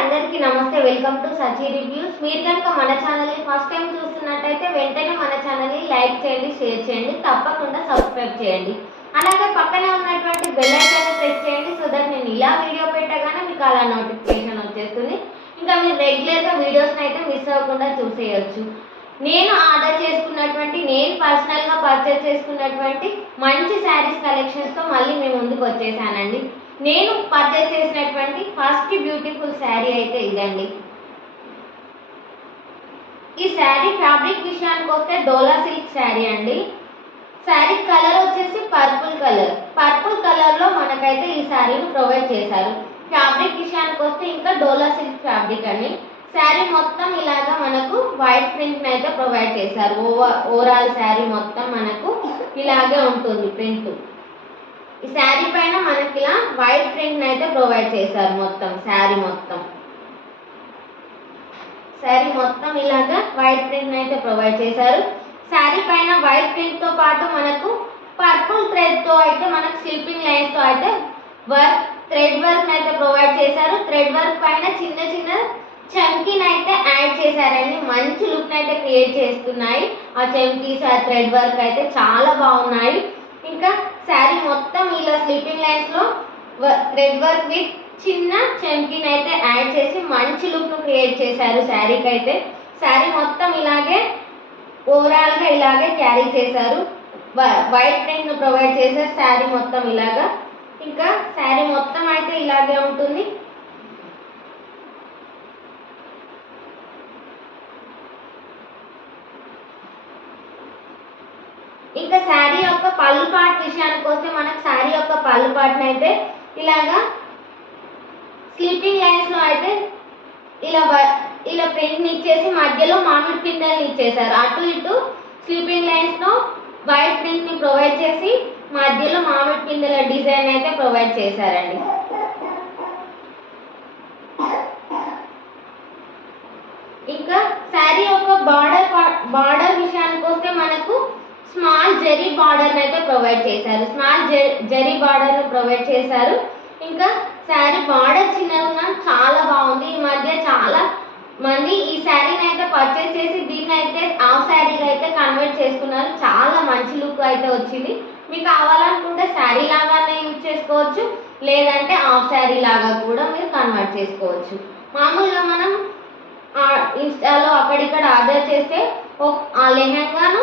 అందరికీ నమస్తే. Welcome to Sachi reviews. మీరు కనుక మన ఛానల్ని ఫస్ట్ టైం చూస్తున్నట్టయితే వెంటనే మన ఛానల్ని లైక్ చేయండి, షేర్ చేయండి, తప్పకుండా సబ్స్క్రైబ్ చేయండి. అలాగే పక్కనే ఉన్నటువంటి బెల్ ఐకాన్ని ప్రెస్ చేయండి. సో దట్ నేను ఇలా వీడియో పెట్టగానే మీకు అలా నోటిఫికేషన్ వచ్చేస్తుంది. ఇంకా మీరు రెగ్యులర్గా వీడియోస్ని అయితే మిస్ అవ్వకుండా చూసేయచ్చు. నేను ఆర్డర్ చేసుకున్నటువంటి, నేను పర్సనల్గా పర్చేస్ చేసుకున్నటువంటి మంచి శారీస్ కలెక్షన్స్తో మళ్ళీ మేము ముందుకు వచ్చేసానండి. నేను పర్చేస్ చేసినటువంటి ఫస్ట్ బ్యూటిఫుల్ శారీ అయితే ఇదండి. ఈ శారీ ఫ్యాబ్రిక్ విషయానికి వస్తే డోలా సిల్క్ శారీ అండి. శారీ కలర్ వచ్చేసి పర్పుల్ కలర్లో మనకైతే ఈ శారీని ప్రొవైడ్ చేశారు. ఫ్యాబ్రిక్ విషయానికి వస్తే ఇంకా డోలా సిల్క్ ఫ్యాబ్రిక్ అండి. శారీ మొత్తం ఇలాగా మనకు వైట్ ప్రింట్ అయితే ప్రొవైడ్ చేశారు. ఓవరాల్ శారీ మొత్తం మనకు ఇలాగే ఉంటుంది ప్రింట్. ఈ శారీ పైన మనకి ఇలా వైట్ ప్రింట్ అయితే ప్రొవైడ్ చేశారు. మొత్తం శారీ మొత్తం ఇలాగా వైట్ ప్రింట్ అయితే ప్రొవైడ్ చేశారు. శారీ పైన వైట్ ప్రింట్ తో పాటు మనకు పర్పుల్ థ్రెడ్ తో అయితే మనకు స్లిప్పింగ్ లైన్స్ తో అయితే థ్రెడ్ వర్క్ అయితే ప్రొవైడ్ చేశారు. థ్రెడ్ వర్క్ పైన చిన్న చిన్న చమ్కీని అయితే యాడ్ చేశారండి. మంచి లుక్ అయితే క్రియేట్ చేస్తున్నాయి ఆ చమ్కీస్, ఆ థ్రెడ్ వర్క్ అయితే చాలా బాగున్నాయి. ఇంకా శారీ మొత్తం ఇలా స్లీపింగ్ లైన్స్ లో థ్రెడ్ వర్క్ విత్ చిన్న చమ్కీని అయితే యాడ్ చేసి మంచి లుక్ ను క్రియేట్ చేశారు శారీకి అయితే. శారీ మొత్తం ఇలాగే ఓవరాల్ గా ఇలాగే క్యారీ చేశారు. వైట్ ప్రింట్ ను ప్రొవైడ్ చేశారు శారీ మొత్తం ఇలాగా. ఇంకా శారీ మొత్తం అయితే ఇలాగే ఉంటుంది. ఇంకా శారీ యొక్క పళ్ళు పార్ట్ విషయానికి వస్తే మనకు శారీ యొక్క పళ్ళు పార్ట్ని అయితే ఇలాగా స్లీపింగ్ లైన్స్ లో అయితే ఇలా ప్రింట్ ఇచ్చేసి మధ్యలో మామిడి పిందెల్ని ఇచ్చేసారు. అటు ఇటు స్లీపింగ్ లైన్స్ లో వైట్ ప్రింట్ ని ప్రొవైడ్ చేసి మధ్యలో మామిడి పిందెల డిజైన్ అయితే ప్రొవైడ్ చేశారండి. ఇంకా శారీ యొక్క బార్డర్ విషయానికి వస్తే మనకు స్మాల్ జరీ బార్డర్ అయితే ప్రొవైడ్ చేశారు. జరీ బార్డర్ ను ప్రొవైడ్ చేశారు. ఇంకా శారీ బార్డర్ చిన్నగా చాలా బాగుంది. ఈ మధ్య చాలా మంది ఈ శారీని అయితే పర్చేస్ చేసి దీన్ని అయితే హాఫ్ శారీగా అయితే కన్వర్ట్ చేసుకున్నారు. చాలా మంచి లుక్ అయితే వచ్చింది. మీకు కావాలనుకుంటే శారీ లాగానే యూజ్ చేసుకోవచ్చు, లేదంటే హాఫ్ శారీ లాగా కూడా మీరు కన్వర్ట్ చేసుకోవచ్చు. మామూలుగా మనం ఇన్స్టాలో అక్కడిక్కడ ఆర్డర్ చేస్తే ఆ లెహంగాను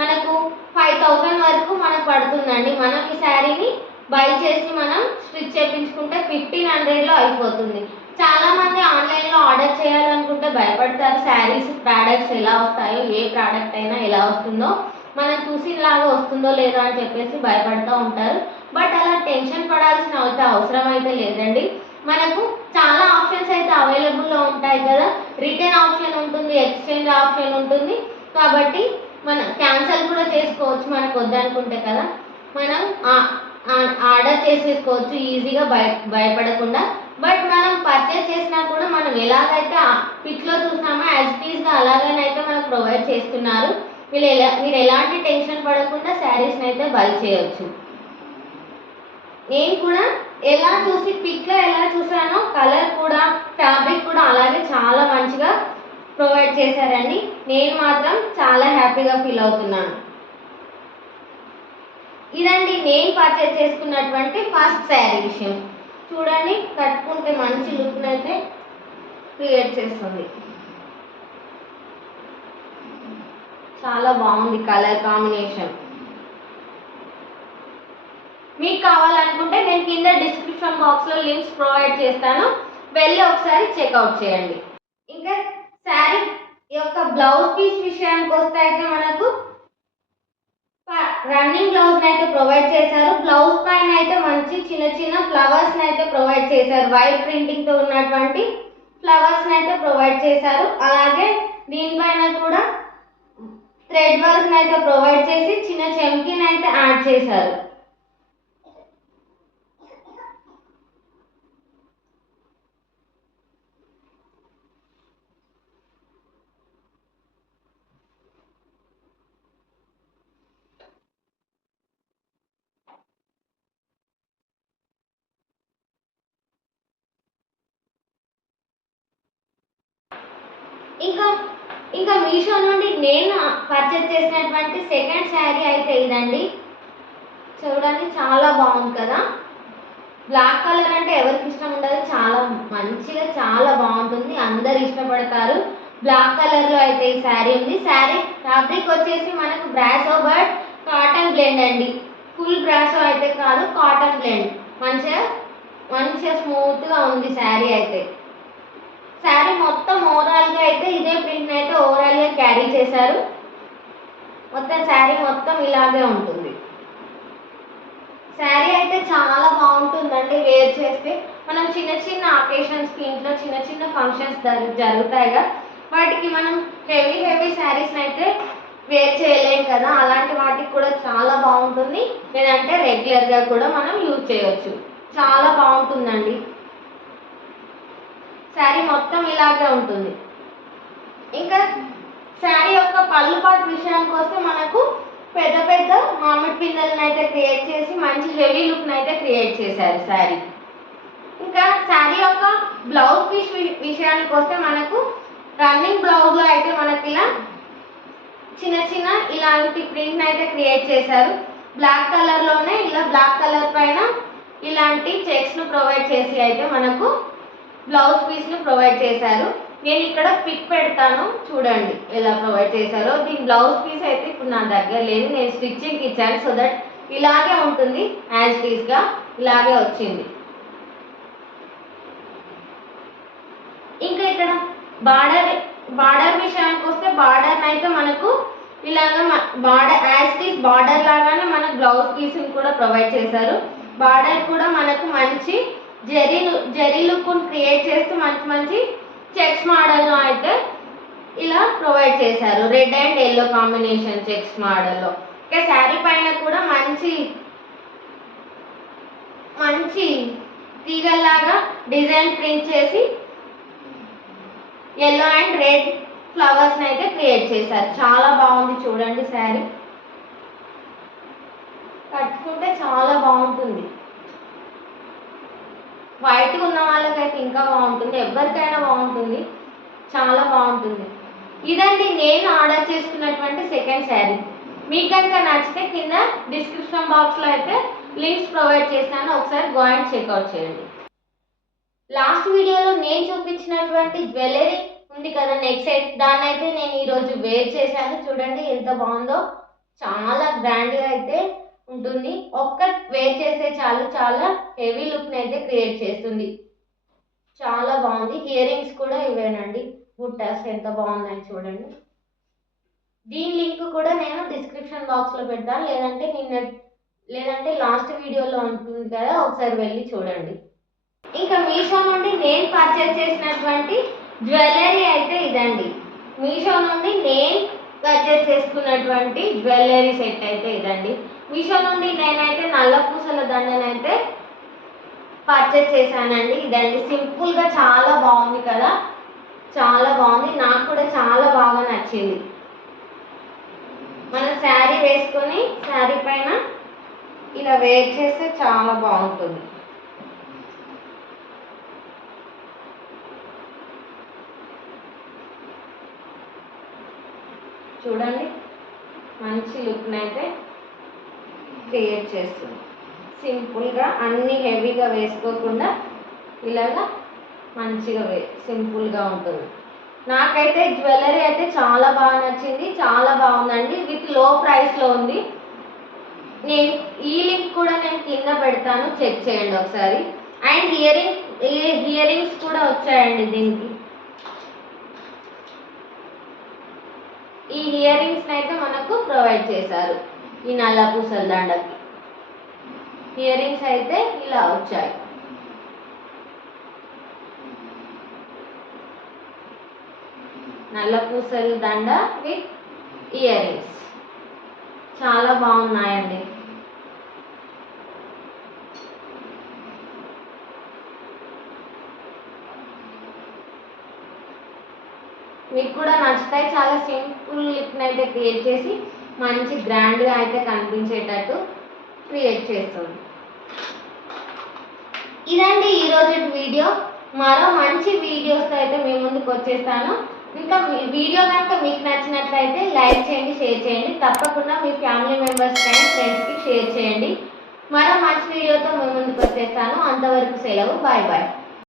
మనకు 5000 వరకు మనకు పడుతుందండి. మనం ఈ శారీని బై చేసి మనం స్టిచ్ చేయించుకుంటే 1500లో అయిపోతుంది. చాలా మంది ఆన్లైన్లో ఆర్డర్ చేయాలనుకుంటే భయపడతారు. శారీస్ ప్రోడక్ట్స్ ఎలా వస్తాయో, ఏ ప్రోడక్ట్ అయినా ఎలా వస్తుందో, మనం చూసినలాగా వస్తుందో లేదో అని చెప్పేసి భయపడుతూ ఉంటారు. బట్ అలా టెన్షన్ పడాల్సిన అవసరం అయితే లేదండి. మనకు చాలా ఆప్షన్స్ అయితే అవైలబుల్లో ఉంటాయి కదా. రిటర్న్ ఆప్షన్ ఉంటుంది, ఎక్స్చేంజ్ ఆప్షన్ ఉంటుంది. కాబట్టి మనం క్యాన్సిల్ కూడా చేసుకోవచ్చు మనకు వద్దనుకుంటే కదా. మనం ఆర్డర్ చేసేసుకోవచ్చు ఈజీగా భయపడకుండా. బట్ మనం పర్చేస్ చేసినా కూడా మనం ఎలాగైతే పిక్లో చూసినామో యాజ్ ఇట్ ఈస్గా అలాగనైతే మనకు ప్రొవైడ్ చేస్తున్నారు. మీరు ఎలాంటి టెన్షన్ పడకుండా శారీస్ని అయితే బై చేయొచ్చు. నేను కూడా పిక్లో ఎలా చూసానో కలర్ కూడా ఫ్యాబ్రిక్ కూడా అలాగే చాలా మంచిగా ప్రొవైడ్ చేశారండి. నేను మాత్రం చాలా హ్యాపీగా ఫీల్ అవుతున్నాను. ఇదండి నేను పర్చేస్ చేసుకున్నటువంటి ఫస్ట్ శారీ విషయం. చూడండి, కట్టుకుంటే మంచి లుక్ అయితే క్రియేట్ చేస్తుంది. చాలా బాగుంది కలర్ కాంబినేషన్. మీకు కావాలనుకుంటే నేను కింద డిస్క్రిప్షన్ బాక్స్లో లింక్స్ ప్రొవైడ్ చేస్తాను, వెళ్ళి ఒకసారి చెక్అవుట్ చేయండి. ఇంకా శారీ యొక్క బ్లౌజ్ పీస్ విషయానికి వస్తే అయితే మనకు రన్నింగ్ బ్లౌజ్ అయితే ప్రొవైడ్ చేశారు. బ్లౌజ్ పైన అయితే మంచి చిన్న చిన్న ఫ్లవర్స్ అయితే ప్రొవైడ్ చేశారు. వైట్ ప్రింటింగ్ తో ఉన్నటువంటి ఫ్లవర్స్ అయితే ప్రొవైడ్ చేశారు. అలాగే దీనిపైన కూడా థ్రెడ్ వర్క్ అయితే ప్రొవైడ్ చేసి చిన్న చమ్కీని అయితే యాడ్ చేశారు. ఇంకా ఇంకా మీషో నుండి నేను పర్చేస్ చేసినటువంటి సెకండ్ శారీ అయితే ఇదండి. చూడండి చాలా బాగుంది కదా. బ్లాక్ కలర్ అంటే ఎవరికి ఇష్టం ఉండదు, చాలా మంచిగా చాలా బాగుంటుంది, అందరు ఇష్టపడతారు. బ్లాక్ కలర్లో అయితే ఈ శారీ ఉంది. శారీ ఫ్యాబ్రిక్ వచ్చేసి మనకు బ్రాసో బట్ కాటన్ బ్లెండ్ అండి. ఫుల్ బ్రాసో అయితే కాదు, కాటన్ బ్లెండ్. మంచిగా మంచిగా స్మూత్గా ఉంది శారీ అయితే. శారీ మొత్తం ఓవరాల్గా అయితే ఇదే ప్రింట్ని అయితే ఓవరాల్గా క్యారీ చేశారు. మొత్తం శారీ మొత్తం ఇలాగే ఉంటుంది. శారీ అయితే చాలా బాగుంటుందండి వేర్ చేస్తే. మనం చిన్న చిన్న అకేషన్స్కి ఇంట్లో చిన్న చిన్న ఫంక్షన్స్ జరుగుతాయిగా, వాటికి మనం హెవీ శారీస్ని అయితే వేర్ చేయలేం కదా, అలాంటి వాటికి కూడా చాలా బాగుంటుంది. లేదంటే రెగ్యులర్గా కూడా మనం యూజ్ చేయవచ్చు. చాలా బాగుంటుందండి. శారీ మొత్తం ఇలాగే ఉంటుంది. ఇంకా శారీ యొక్క పళ్ళు పాటు విషయానికి వస్తే మనకు పెద్ద పెద్ద మామిడి పిందెలను అయితే క్రియేట్ చేసి మంచి హెవీ లుక్ని అయితే క్రియేట్ చేశారు శారీ. ఇంకా శారీ యొక్క బ్లౌజ్ పీస్ విషయానికి వస్తే మనకు రన్నింగ్ బ్లౌజ్లో అయితే మనకి ఇలా చిన్న చిన్న ఇలాంటి ప్రింట్ని అయితే క్రియేట్ చేశారు. బ్లాక్ కలర్లోనే ఇలా బ్లాక్ కలర్ పైన ఇలాంటి చెక్స్ను ప్రొవైడ్ చేసి అయితే మనకు బ్లౌజ్ పీస్ను ప్రొవైడ్ చేశారు. నేను ఇక్కడ పిక్ పెడతాను చూడండి ఎలా ప్రొవైడ్ చేశారో. దీని బ్లౌజ్ పీస్ అయితే ఇప్పుడు నా దగ్గర లేదు, నేను స్టిచ్చింగ్కి ఇచ్చాను. సో దట్ ఇలాగే ఉంటుంది, యాజ్ ఇట్ ఈస్గా ఇలాగే వచ్చింది. ఇంకా ఇక్కడ బార్డర్ విషయానికి వస్తే బార్డర్ అయితే మనకు ఇలాగ border as it is border లాగానే మనకు బ్లౌజ్ పీస్ని కూడా ప్రొవైడ్ చేశారు. బార్డర్ కూడా మనకు మంచి జరీ లుక్ క్రియేట్ చేస్తూ మంచి చెక్స్ మోడల్లో అయితే ఇలా ప్రొవైడ్ చేశారు. Red and yellow combination checks మోడల్లో. ఇంకా శారీ పైన కూడా మంచి తీగల్లాగా డిజైన్ ప్రింట్ చేసి ఎల్లో అండ్ రెడ్ ఫ్లవర్స్ని అయితే క్రియేట్ చేశారు. చాలా బాగుంది చూడండి శారీ. కట్టుకుంటే చాలా బాగుంటుంది. వైట్గా ఉన్న వాళ్ళకైతే ఇంకా బాగుంటుంది, ఎవరికైనా బాగుంటుంది, చాలా బాగుంటుంది. ఇదండి నేను ఆర్డర్ చేసుకున్నటువంటి సెకండ్ శారీ. మీకు కనుక నచ్చితే కింద డిస్క్రిప్షన్ బాక్స్లో అయితే లింక్స్ ప్రొవైడ్ చేస్తాను, ఒకసారి గో అండ్ చెక్అవుట్ చేయండి. లాస్ట్ వీడియోలో నేను చూపించినటువంటి జ్యువెలరీ ఉంది కదా నెక్ సెట్, దాన్ని అయితే నేను ఈరోజు వేర్ చేశాను. చూడండి ఎంత బాగుందో, చాలా గ్రాండ్గా అయితే ఉంటుంది. ఒక్క వేర్ చేస్తే చాలు, చాలా హెవీ లుక్ని అయితే క్రియేట్ చేస్తుంది. చాలా బాగుంది. ఇయర్ రింగ్స్ కూడా ఇవేనండి, బుట్టాస్ ఎంత బాగున్నాయి చూడండి. దీని లింక్ కూడా నేను డిస్క్రిప్షన్ బాక్స్లో పెడతాను, లేదంటే లాస్ట్ వీడియోలో ఉంటుంది కదా, ఒకసారి వెళ్ళి చూడండి. ఇంకా మీషో నుండి నేను పర్చేస్ చేసినటువంటి జ్యువెలరీ అయితే ఇదండి. మీషో నుండి నేను పర్చేస్ చేసుకున్నటువంటి జ్యువెలరీ సెట్ అయితే ఇదండి. మీషో నుండి నేనైతే నల్ల పూసల దండనైతే పర్చేస్ చేశానండి. ఇదండి సింపుల్గా చాలా బాగుంది కదా, చాలా బాగుంది, నాకు కూడా చాలా బాగా నచ్చింది. మనం శారీ వేసుకొని శారీ పైన ఇలా వేర్ చేస్తే చాలా బాగుంటుంది. చూడండి మంచి లుక్ని అయితే క్రియేట్ చేస్తుంది. సింపుల్గా అన్ని హెవీగా వేసుకోకుండా ఇలాగా మంచిగా సింపుల్గా ఉంటుంది. నాకైతే జ్యువెలరీ అయితే చాలా బాగా నచ్చింది, చాలా బాగుందండి. విత్ లో ప్రైస్లో ఉంది. నేను ఈ లింక్ కూడా నేను కింద పెడతాను, చెక్ చేయండి ఒకసారి. అండ్ ఇయర్ రింగ్స్ కూడా వచ్చాయండి దీనికి. ఈ ఇయర్ రింగ్స్ని అయితే మనకు ప్రొవైడ్ చేశారు. ఈ నల్ల పూసల దండకి ఇయర్ రింగ్స్ అయితే ఇలా వచ్చాయి. నల్ల పూసల దండ విత్ ఇయర్ రింగ్స్ చాలా బాగున్నాయండి. మీకు కూడా నచ్చుతాయి. చాలా సింపుల్ లుక్ని అయితే క్రియేట్ చేసి మంచి గ్రాండ్గా అయితే కనిపించేటట్టు క్రియేట్ చేస్తుంది. ఇదండి ఈరోజు వీడియో. మరో మంచి వీడియోస్తో అయితే మీ ముందుకు వచ్చేస్తాను. ఇంకా వీడియో కనుక మీకు నచ్చినట్లయితే లైక్ చేయండి, షేర్ చేయండి. తప్పకుండా మీ ఫ్యామిలీ మెంబర్స్ అండ్ ఫ్రెండ్స్కి షేర్ చేయండి. మరో మంచి వీడియోతో మీ ముందుకు వచ్చేస్తాను. అంతవరకు సెలవు. Bye bye.